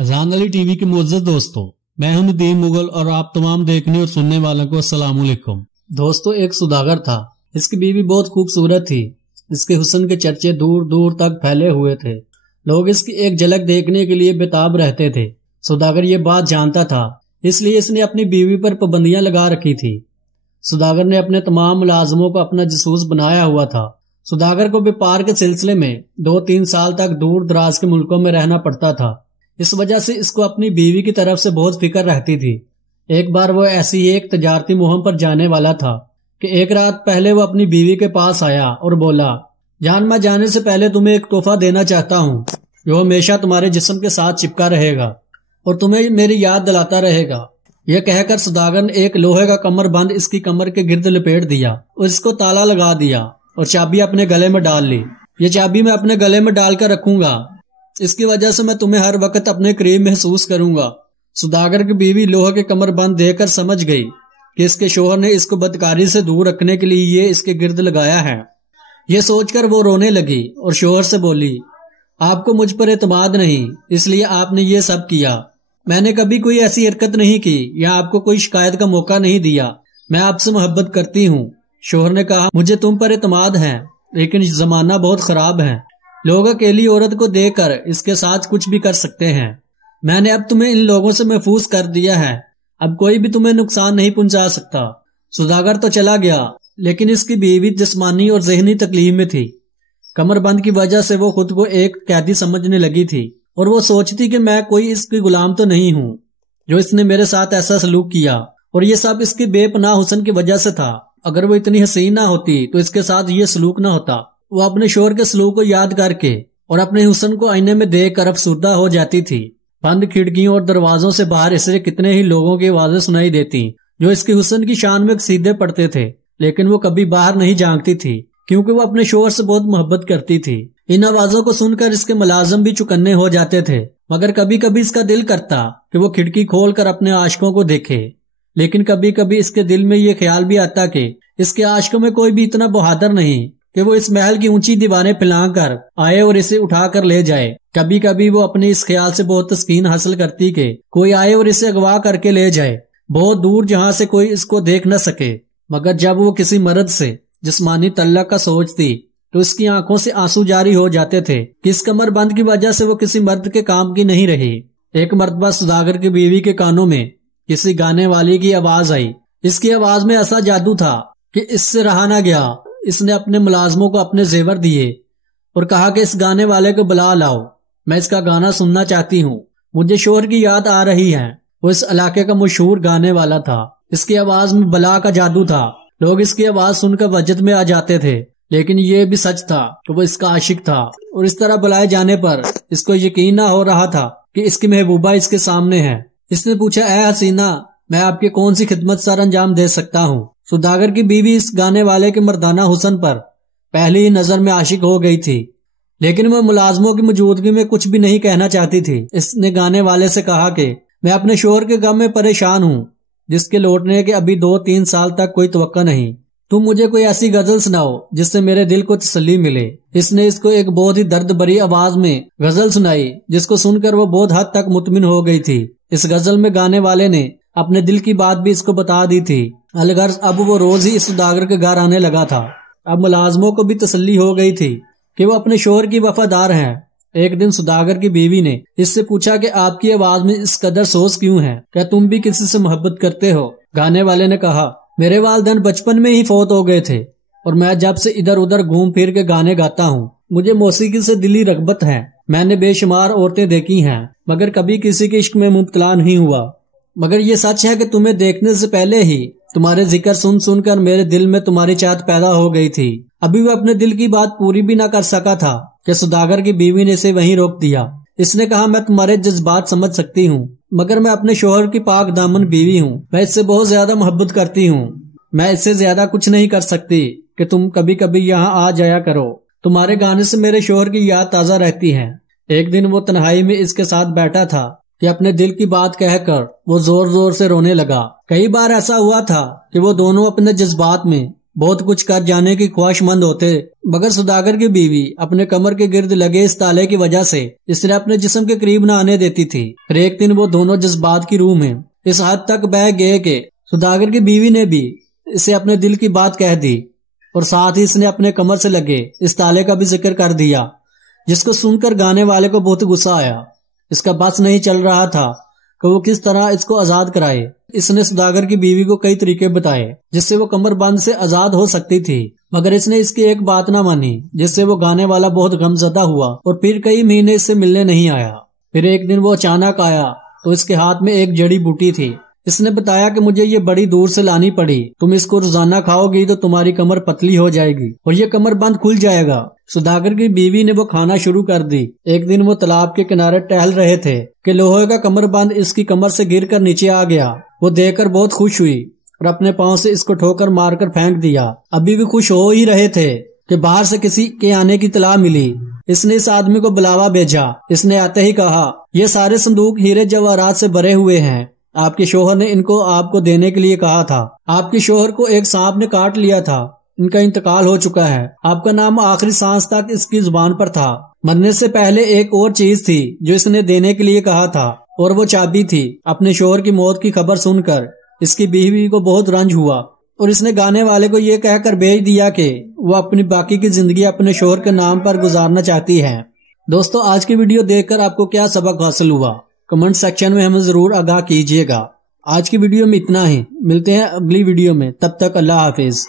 अजान अली टीवी के मुअज़्ज़ज़ दोस्तों, मैं हूं नदीम मुगल और आप तमाम देखने और सुनने वालों को अस्सलाम वालेकुम। दोस्तों, एक सुदागर था। इसकी बीवी बहुत खूबसूरत थी। इसके हुस्न के चर्चे दूर दूर तक फैले हुए थे। लोग इसकी एक झलक देखने के लिए बेताब रहते थे। सुदागर ये बात जानता था, इसलिए इसने अपनी बीवी पर पाबंदियां लगा रखी थी। सुदागर ने अपने तमाम मुलाजमों को अपना जासूस बनाया हुआ था। सुदागर को व्यापार के सिलसिले में 2-3 साल तक दूर दराज के मुल्कों में रहना पड़ता था। इस वजह से इसको अपनी बीवी की तरफ से बहुत फिक्र रहती थी। एक बार वो ऐसी एक तजारती मुहिम पर जाने वाला था कि एक रात पहले वो अपनी बीवी के पास आया और बोला, जान, मैं जाने से पहले तुम्हें एक तोहफा देना चाहता हूँ जो हमेशा तुम्हारे जिस्म के साथ चिपका रहेगा और तुम्हें मेरी याद दिलाता रहेगा। यह कहकर सुदागर ने एक लोहे का कमरबंद इसकी कमर के गिर्द लपेट दिया और इसको ताला लगा दिया और चाबी अपने गले में डाल ली। ये चाबी मैं अपने गले में डालकर रखूंगा, इसकी वजह से मैं तुम्हें हर वक्त अपने करीब महसूस करूंगा। सुदागर की बीवी लोहे के कमरबंद देखकर समझ गई कि इसके शोहर ने इसको बदकारी से दूर रखने के लिए ये इसके गिर्द लगाया है। ये सोचकर वो रोने लगी और शोहर से बोली, आपको मुझ पर एतमाद नहीं, इसलिए आपने ये सब किया। मैंने कभी कोई ऐसी हरकत नहीं की या आपको कोई शिकायत का मौका नहीं दिया। मैं आपसे मोहब्बत करती हूँ। शोहर ने कहा, मुझे तुम पर एतमाद है, लेकिन जमाना बहुत खराब है। लोग अकेली औरत को देखकर इसके साथ कुछ भी कर सकते हैं। मैंने अब तुम्हें इन लोगों से महफूज कर दिया है। अब कोई भी तुम्हें नुकसान नहीं पहुंचा सकता। सुदागर तो चला गया, लेकिन इसकी बीवी जिस्मानी और ज़हनी तकलीफ में थी। कमरबंद की वजह से वो खुद को एक कैदी समझने लगी थी और वो सोचती कि मैं कोई इसकी गुलाम तो नहीं हूँ जो इसने मेरे साथ ऐसा सलूक किया, और ये सब इसके बेपनाह हुस्न की वजह से था। अगर वो इतनी हसीन ना होती तो इसके साथ ये सलूक ना होता। वो अपने शोहर के सलूक को याद करके और अपने हुस्न को आईने में देखकर अफसुर्दा हो जाती थी। बंद खिड़कियों और दरवाजों से बाहर इसे कितने ही लोगों की आवाजें सुनाई देती जो इसके हुस्न की शान में सीधे पड़ते थे, लेकिन वो कभी बाहर नहीं झांकती थी क्योंकि वो अपने शोहर से बहुत मोहब्बत करती थी। इन आवाजों को सुनकर इसके मुलाजिम भी चुकन्ने हो जाते थे, मगर कभी कभी इसका दिल करता कि वो खिड़की खोलकर अपने आशिकों को देखे। लेकिन कभी कभी इसके दिल में ये ख्याल भी आता कि इसके आशिकों में कोई भी इतना बहादुर नहीं कि वो इस महल की ऊंची दीवारें फैलाकर आए और इसे उठाकर ले जाए। कभी कभी वो अपने इस ख्याल से बहुत तस्कीन हासिल करती कि कोई आए और इसे अगवा करके ले जाए बहुत दूर, जहां से कोई इसको देख न सके। मगर जब वो किसी मर्द से जिस्मानी तल्लक का सोचती तो इसकी आंखों से आंसू जारी हो जाते थे कि इस कमरबंद की वजह से वो किसी मर्द के काम की नहीं रही। एक मर्तबा सुदागर की बीवी के कानों में किसी गाने वाली की आवाज आई। इसकी आवाज में ऐसा जादू था कि इससे रहा न गया। इसने अपने मुलाजमों को अपने जेवर दिए और कहा कि इस गाने वाले को बुला लाओ, मैं इसका गाना सुनना चाहती हूँ। मुझे शोहर की याद आ रही है। वो इस इलाके का मशहूर गाने वाला था। इसकी आवाज में बला का जादू था। लोग इसकी आवाज सुनकर वजद में आ जाते थे, लेकिन ये भी सच था कि वो इसका आशिक था। और इस तरह बुलाए जाने पर इसको यकीन न हो रहा था कि इसकी महबूबा इसके सामने है। इसने पूछा, ऐ हसीना, मैं आपकी कौन सी खिदमत सर अंजाम दे सकता हूँ। सुदागर की बीवी इस गाने वाले के मर्दाना हुस्न पर पहली ही नजर में आशिक हो गई थी, लेकिन वह मुलाजमों की मौजूदगी में कुछ भी नहीं कहना चाहती थी। इसने गाने वाले से कहा कि मैं अपने शोहर के गम में परेशान हूँ, जिसके लौटने के अभी 2-3 साल तक कोई तवक्का नहीं। तुम मुझे कोई ऐसी गजल सुनाओ जिससे मेरे दिल को तसल्ली मिले। इसने इसको एक बहुत ही दर्द भरी आवाज में गजल सुनाई, जिसको सुनकर वो बहुत हद तक मुतमिन हो गई थी। इस गजल में गाने वाले ने अपने दिल की बात भी इसको बता दी थी। अलगर्ज अब वो रोज ही इस सुदागर के घर आने लगा था। अब मुलाजमों को भी तसल्ली हो गई थी कि वो अपने शोहर की वफादार हैं। एक दिन सुदागर की बीवी ने इससे पूछा कि आपकी आवाज में इस कदर सोच क्यों है? क्या तुम भी किसी से मोहब्बत करते हो? गाने वाले ने कहा, मेरे वालिदैन बचपन में ही फौत हो गए थे और मैं जब से इधर उधर घूम फिर के गाने गाता हूँ। मुझे मौसीकी से दिली रगबत है। मैंने बेशुमार औरतें देखी हैं, मगर कभी किसी के इश्क में मुब्तला नहीं हुआ। मगर ये सच है कि तुम्हें देखने से पहले ही तुम्हारे जिक्र सुन सुनकर मेरे दिल में तुम्हारी चाहत पैदा हो गई थी। अभी वह अपने दिल की बात पूरी भी ना कर सका था कि सुदागर की बीवी ने इसे वहीं रोक दिया। इसने कहा, मैं तुम्हारे जज्बात समझ सकती हूँ, मगर मैं अपने शोहर की पाक दामन बीवी हूँ। मैं इससे बहुत ज्यादा मोहब्बत करती हूँ। मैं इससे ज्यादा कुछ नहीं कर सकती कि तुम कभी कभी यहाँ आ जाया करो। तुम्हारे गाने से मेरे शोहर की याद ताजा रहती है। एक दिन वो तन्हाई में इसके साथ बैठा था कि अपने दिल की बात कहकर वो जोर जोर से रोने लगा। कई बार ऐसा हुआ था कि वो दोनों अपने जज्बात में بہت کچھ کر جانے کی خواہش مند ہوتے، مگر سوداگر کی بیوی اپنے کمر کے گرد لگے اس تالے کی وجہ سے اسے اپنے جسم کے قریب نہ آنے دیتی تھی۔ پھر ایک دن وہ دونوں جذبات کی روح میں اس حد تک بہہ گئے کہ سوداگر کی بیوی نے بھی اسے اپنے دل کی بات کہہ دی، اور ساتھ ہی اس نے اپنے کمر سے لگے اس تالے کا بھی ذکر کر دیا، جس کو سن کر گانے والے کو بہت غصہ آیا۔ اس کا بس نہیں چل رہا تھا کہ وہ کس طرح اس کو آزاد کرائے۔ اس نے سوداگر کی بیوی کو کئی طریقے بتائے جس سے وہ کمر بند سے آزاد ہو سکتی تھی، مگر اس نے اس کی ایک بات نہ مانی، جس سے وہ گانے والا بہت غم زدہ ہوا اور پھر کئی مہینے اس سے ملنے نہیں آیا۔ پھر ایک دن وہ اچانک آیا تو اس کے ہاتھ میں ایک جڑی بوٹی تھی۔ اس نے بتایا کہ مجھے یہ بڑی دور سے لانی پڑی، تم اس کو روزانہ کھاؤ گی تو تمہاری کمر پتلی ہو جائے گی اور یہ کمر بند کھل جائے گا۔ سوداگر کی بیوی نے وہ کھانا شروع کر دی۔ ایک دن وہ تالاب کے کنارے ٹہل رہے تھے کہ لوہے کا کمر بند اس کی کمر سے گر کر نیچے آ گیا۔ وہ دیکھ کر بہت خوش ہوئی اور اپنے پاؤں سے اس کو ٹھوکر مار کر پھینک دیا۔ ابھی بھی خوش ہو ہی رہے تھے کہ باہر سے کسی کے آنے کی اطلاع ملی۔ اس نے اس آدمی کو بلاوا بھیجا۔ اس نے آتے ہی کہا، یہ سارے صندوق ہیرے جواہرات سے بھرے ہوئے ہیں، آپ کے شوہر نے ان کو آپ کو دینے کے لیے کہا تھا۔ آپ کے شوہر کو ایک سانپ نے کاٹ لیا تھا، ان کا انتقال ہو چکا ہے۔ آپ کا نام آخری سانس تک اس کی زبان پر تھا۔ مرنے سے پہلے ایک اور چیز تھی جو اس نے دینے کے لیے کہا تھا، اور وہ چابی تھی۔ اپنے شوہر کی موت کی خبر سن کر اس کی بیوی کو بہت رنج ہوا اور اس نے گانے والے کو یہ کہہ کر بھیج دیا کہ وہ اپنی باقی کی زندگی اپنے شوہر کے نام پر گزارنا چاہتی ہے۔ دوستو، آج کی ویڈیو دیکھ کر آپ کو کیا سبق حاصل ہوا؟ کمنٹ سیکشن میں ہمیں ضرور آگاہ کیجیے گا۔ آج کی ویڈیو میں اتنا ہی، ملتے ہیں اگلی ویڈیو میں، تب تک اللہ حافظ۔